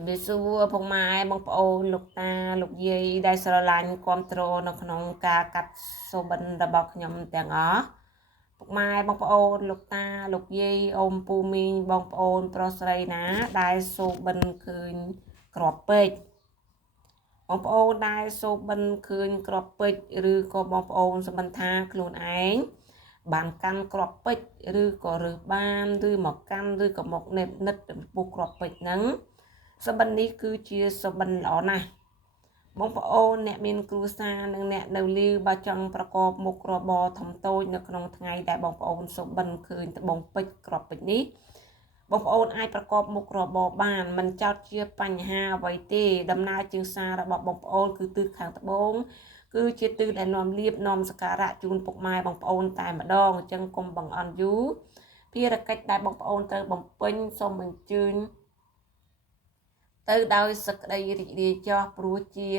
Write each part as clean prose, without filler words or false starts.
ជំរាបសួរពុកម៉ែបងប្អូនលោកតាលោកយាយដែលស្រឡាញ់គាំទ្រនៅក្នុងការកាត់សូបិនរបស់ខ្ញុំទាំងអស់ពុកម៉ែបងប្អូនលោកតាលោកយាយអ៊ំពូមីងបងប្អូនប្រុសស្រីណាដែលសូបិនឃើញក្របពេជ្របងប្អូនដែលសូបិនឃើញក្របពេជ្រឬក៏បងប្អូនសម្បត្តិថាខ្លួនឯងបានកាន់ក្របពេជ្រឬក៏រើសបានឬមកកាន់ឬក៏មកនិតចំពោះក្របពេជ្រហ្នឹងសុបិននេះគឺជាសុបិនល្អណាស់បងប្អូនអ្នកមានគ្រួសារនិងអ្នកនៅលីវបើចង់ប្រកបមុខរបរធំតូចនៅក្នុងថ្ងៃដែលបងប្អូនសុបិនឃើញត្បូងពេជ្រក្របពេជ្រនេះបងប្អូនអាចប្រកបមុខរបរបានមិនចោទជាបញ្ហាអ្វីទេដំណើរជើងសាររបស់បងប្អូនគឺទិសខាងត្បូងគឺជាទិសដែលនាំលៀបនាំសក្ការៈជូនពុកម៉ែបងប្អូនតែម្ដងអញ្ចឹងកុំបង្អន់យូរភារកិច្ចដែលបងប្អូនត្រូវបំពេញសូមអញ្ជើញទៅដោយសក្តីរីករាយចោះព្រោះជា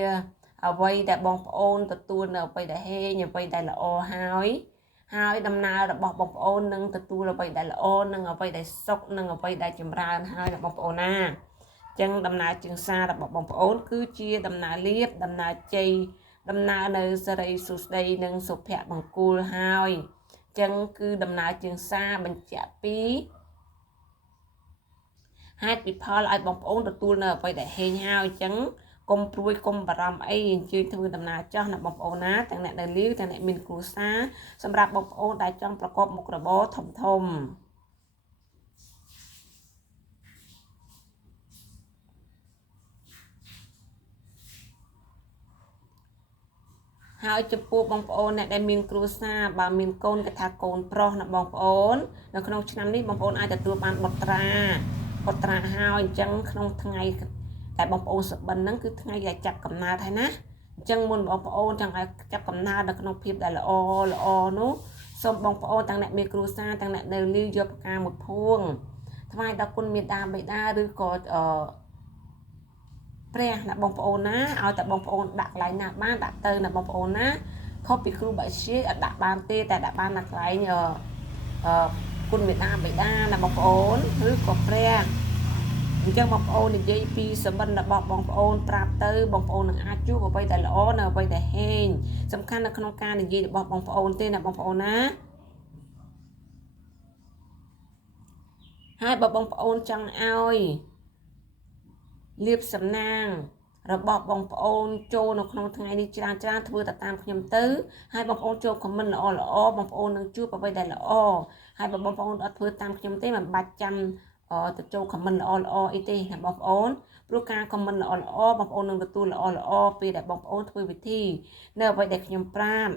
អ្វីដែលបងប្អូនទទួលនៅអ្វីដែលហេងអ្វីដែលល្អហើយដំណើររបស់បងប្អូននឹងទទួលអ្វីដែលល្អនិងអ្វីដែលសុខនិងអ្វីដែលចម្រើនហើយបងប្អូនណាអញ្ចឹងដំណើរជើងសាររបស់បងប្អូនគឺជាដំណើរលៀបដំណើរជ័យដំណើរនៅសិរីសុស្ដីនិងសុភមង្គលហើយអញ្ចឹងគឺដំណើរជើងសារបញ្ជាក់ពីហេតុពីផលឲ្យបងប្អូនទទួលនៅអ្វីដែលហេងហើយអញ្ចឹងកុំព្រួយកុំបារម្ភអីអញ្ជើញធ្វើដំណើរចោះណាបងប្អូនណាទាំងអ្នកនៅលីវទាំងអ្នកមានគ្រួសារសម្រាប់បងប្អូនដែលចង់ប្រកបមុខរបរធំហើយចំពោះបងប្អូនអ្នកដែលមានគ្រួសារបើមានកូនគេថាកូនប្រុសណាបងប្អូននៅក្នុងឆ្នាំនេះបងប្អូនអាចទទួលបានបុត្រាហើយអញ្ចឹងក្នុងថ្ងៃតែបងប្អូនសុបិនហ្នឹងគឺថ្ងៃដែលចាប់កំណើតហើយណាអញ្ចឹងមុនបងប្អូនចង់ឲ្យចាប់កំណើតនៅក្នុងភាពដែលល្អនោះសូមបងប្អូនទាំងអ្នកមានគ្រួសារទាំងអ្នកនៅលីវយកផ្កាមួយភួងថ្វាយដល់គុណមេត្តាបិតាឬក៏ព្រះណាបងប្អូនណាឲ្យតែបងប្អូនដាក់កន្លែងណាបានដាក់ទៅណាបងប្អូនណាខុសពីគ្រូបាជាអត់ដាក់បានទេតែដាក់បាននៅកន្លែងគុណមេត្តាបិតាណាបងប្អូនឬក៏ព្រះអញ្ចឹងបងប្អូននិយាយពីសម្បត្តិរបស់បងប្អូនប្រាប់ទៅបងប្អូននឹងអាចជួបអ្វីដែលល្អនៅអ្វីដែលហេងសំខាន់នៅក្នុងការនិយាយរបស់បងប្អូនទេណាបងប្អូនណាហើយបើបងប្អូនចង់ឲ្យលៀបសំណាងរបស់បងប្អូនចូលនៅក្នុងថ្ងៃនេះច្រើនធ្វើទៅតាមខ្ញុំទៅហើយបងប្អូនចូលខមមិនល្អបងប្អូននឹងជួបអ្វីដែលល្អហើយបើបងប្អូនអត់ធ្វើតាមខ្ញុំទេមិនបាច់ចាំទៅចូលខមមិនល្អអីទេណាបងប្អូនព្រោះការខមមិនល្អបងប្អូននឹងទទួលល្អពេលដែលបងប្អូនធ្វើវិធីនៅអ្វីដែលខ្ញុំប្រាប់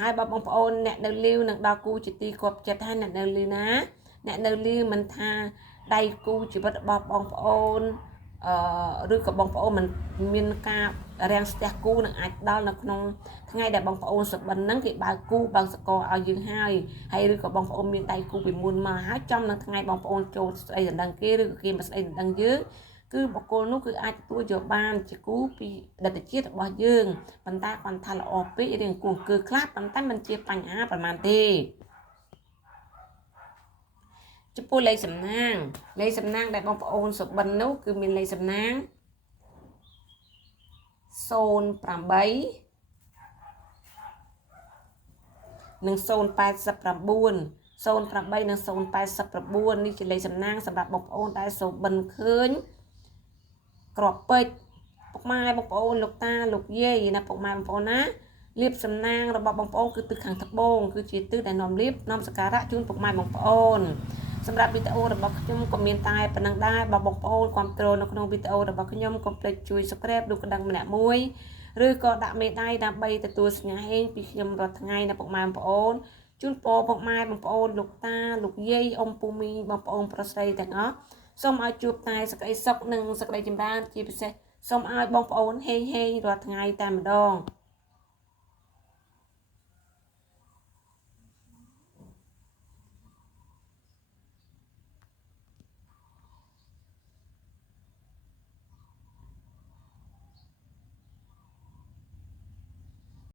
ហើយបើបងប្អូនអ្នកនៅលីវនឹងដល់គូជាទីគាប់ចិត្តហើយអ្នកនៅលីវណាអ្នកនៅលីវមិនថាដៃគូជីវិតរបស់បងប្អូនឬក៏បងប្អូនមិនមានការរាំងស្ទះគូនឹងអាចដល់នៅក្នុងថ្ងៃដែលបងប្អូនសុបិនហ្នឹងគេបើកគូបើកសកលឲ្យយើងហើយឬក៏បងប្អូនមានដៃគូពីមុនមកហើយចំនឹងថ្ងៃបងប្អូនចូលស្ដីដណ្ដឹងគេឬក៏គេមកស្ដីដណ្ដឹងយើងគឺបុគ្គលនោះគឺអាចទទួលយកបានជាគូពីដិតជាតិរបស់យើងប៉ុន្តែគាត់ថាល្អពេករៀងគួរគឺខ្លះប៉ុន្តែមិនជាបញ្ហាប្រហែលទេចំពោះលេខសំណាងដែលបងប្អូនសុបិននោះគឺមានលេខសំណាង08និង089 08និង089នេះជាលេខសំណាងសម្រាប់បងប្អូនដែលសុបិនឃើញក្របពេជ្រពុកម៉ែបងប្អូនលោកតាលោកយាយណាពុកម៉ែបងប្អូនណាលៀបសំណាងរបស់បងប្អូនគឺទិសខាងត្បូងគឺជាទិសដែលនាំលៀបនាំសក្ការៈជូនពុកម៉ែបងប្អូនសម្រាប់វីដេអូរបស់ខ្ញុំក៏មានតែប៉ុណ្ណឹងដែរបើបងប្អូនគ្រប់គ្រងនៅក្នុងវីដេអូរបស់ខ្ញុំកុំភ្លេចជួយ Subscribe ឬក៏ដឹងម្នាក់មួយឬក៏ដាក់មេដៃដើម្បីទទួលសញ្ញាហេងពីខ្ញុំរាល់ថ្ងៃណាពុកម៉ែបងប្អូនជូនពរពុកម៉ែបងប្អូនលោកតាលោកយាយអ៊ំពូមីងបងប្អូនប្រុសស្រីទាំងអស់សូមឲ្យជួបតែសេចក្តីសុខនិងសេចក្តីចម្រើនជាពិសេសសូមឲ្យបងប្អូនហេងរាល់ថ្ងៃតែម្ដង